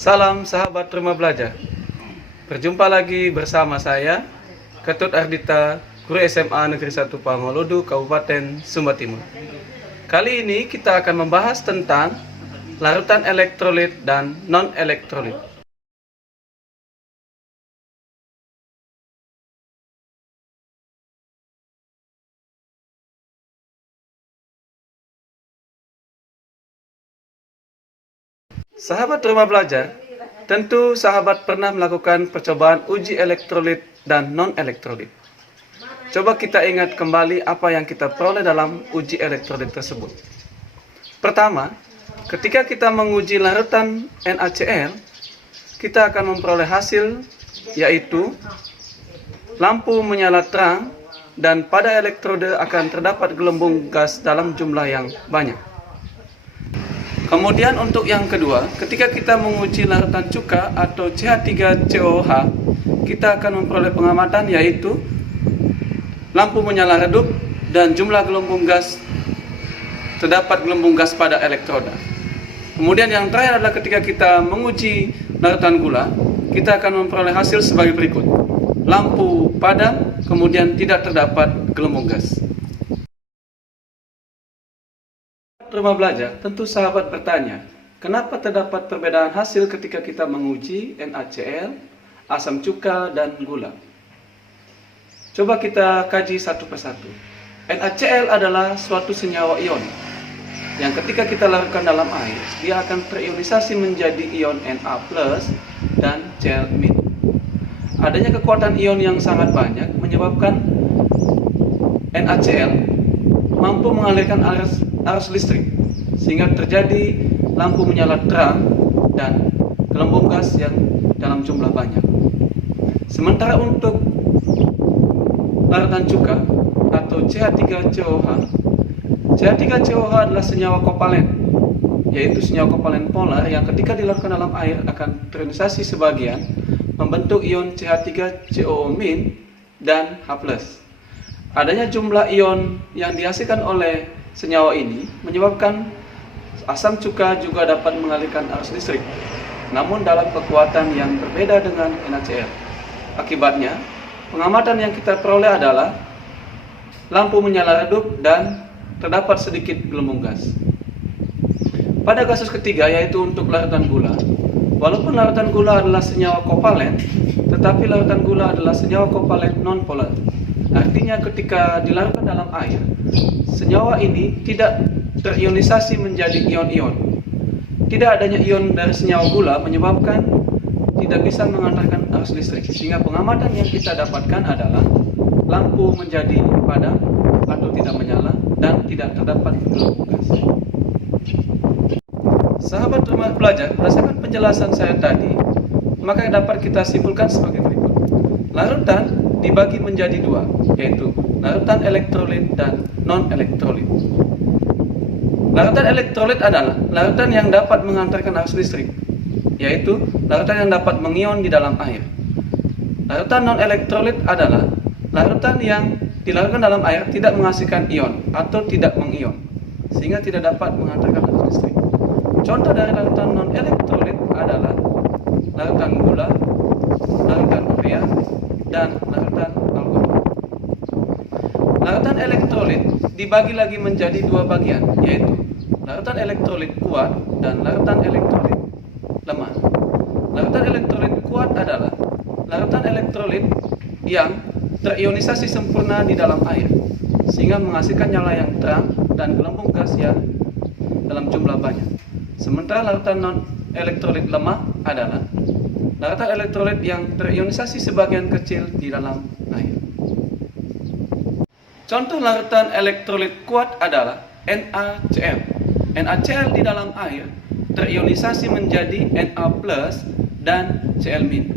Salam sahabat rumah belajar. Berjumpa lagi bersama saya, Ketut Ardita, Guru SMA Negeri 1 Pangolodu, Kabupaten Sumba Timur. Kali ini kita akan membahas tentang larutan elektrolit dan non-elektrolit. Sahabat rumah belajar, tentu sahabat pernah melakukan percobaan uji elektrolit dan non-elektrolit. Coba kita ingat kembali apa yang kita peroleh dalam uji elektrolit tersebut. Pertama, ketika kita menguji larutan NaCl, kita akan memperoleh hasil yaitu lampu menyala terang dan pada elektrode akan terdapat gelembung gas dalam jumlah yang banyak. Kemudian untuk yang kedua, ketika kita menguji larutan cuka atau CH3COH, kita akan memperoleh pengamatan yaitu lampu menyala redup dan jumlah gelembung gas, terdapat gelembung gas pada elektroda. Kemudian yang terakhir adalah ketika kita menguji larutan gula, kita akan memperoleh hasil sebagai berikut. Lampu padam, kemudian tidak terdapat gelembung gas. Rumah belajar, tentu sahabat bertanya, kenapa terdapat perbedaan hasil ketika kita menguji NaCl, asam cuka, dan gula? Coba kita kaji satu persatu. NaCl adalah suatu senyawa ion yang ketika kita larutkan dalam air, dia akan terionisasi menjadi ion Na+ dan Cl-. Adanya kekuatan ion yang sangat banyak menyebabkan NaCl mampu mengalirkan arus listrik sehingga terjadi lampu menyala terang dan gelembung gas yang dalam jumlah banyak. Sementara untuk larutan cuka atau CH3COH, CH3COH adalah senyawa kovalen, yaitu senyawa kovalen polar yang ketika dilarutkan dalam air akan terionisasi sebagian membentuk ion CH3COO- dan H+. Adanya jumlah ion yang dihasilkan oleh senyawa ini menyebabkan asam cuka juga dapat mengalirkan arus listrik, namun dalam kekuatan yang berbeda dengan NaCl. Akibatnya, pengamatan yang kita peroleh adalah lampu menyala redup dan terdapat sedikit gelembung gas. Pada kasus ketiga, yaitu untuk larutan gula, walaupun larutan gula adalah senyawa kovalen, tetapi larutan gula adalah senyawa kovalen non-polar. Artinya ketika dilarutkan dalam air, senyawa ini tidak terionisasi menjadi ion-ion. Tidak adanya ion dari senyawa gula menyebabkan tidak bisa mengantarkan arus listrik, sehingga pengamatan yang kita dapatkan adalah lampu menjadi padam atau tidak menyala dan tidak terdapat gelembung gas. Sahabat rumah belajar, berdasarkan penjelasan saya tadi, maka dapat kita simpulkan sebagai berikut. Larutan dibagi menjadi dua, yaitu larutan elektrolit dan non-elektrolit. Larutan elektrolit adalah larutan yang dapat mengantarkan arus listrik, yaitu larutan yang dapat mengion di dalam air. Larutan non-elektrolit adalah larutan yang dilarutkan dalam air tidak menghasilkan ion atau tidak mengion, sehingga tidak dapat mengantarkan arus listrik. Contoh dari larutan non-elektrolit adalah larutan gula, larutan urea, dan larutan alkohol. Larutan elektrolit dibagi lagi menjadi dua bagian, yaitu larutan elektrolit kuat dan larutan elektrolit lemah. Larutan elektrolit kuat adalah larutan elektrolit yang terionisasi sempurna di dalam air, sehingga menghasilkan nyala yang terang dan gelembung gas yang dalam jumlah banyak. Sementara larutan non-elektrolit lemah adalah larutan elektrolit yang terionisasi sebagian kecil di dalam air. Contoh larutan elektrolit kuat adalah NaCl. NaCl di dalam air terionisasi menjadi Na+ dan Cl-.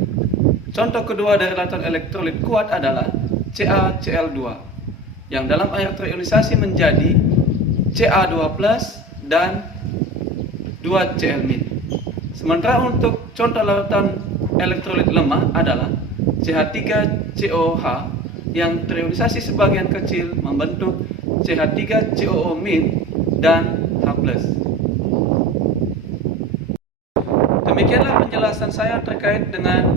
Contoh kedua dari larutan elektrolit kuat adalah CaCl2 yang dalam air terionisasi menjadi Ca2+ dan 2Cl-. Sementara untuk contoh larutan elektrolit lemah adalah CH3COH yang terionisasi sebagian kecil membentuk CH3COO- dan H+. Demikian Demikianlah penjelasan saya terkait dengan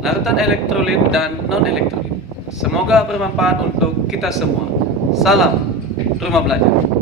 larutan elektrolit dan non-elektrolit. Semoga bermanfaat untuk kita semua. Salam Rumah Belajar.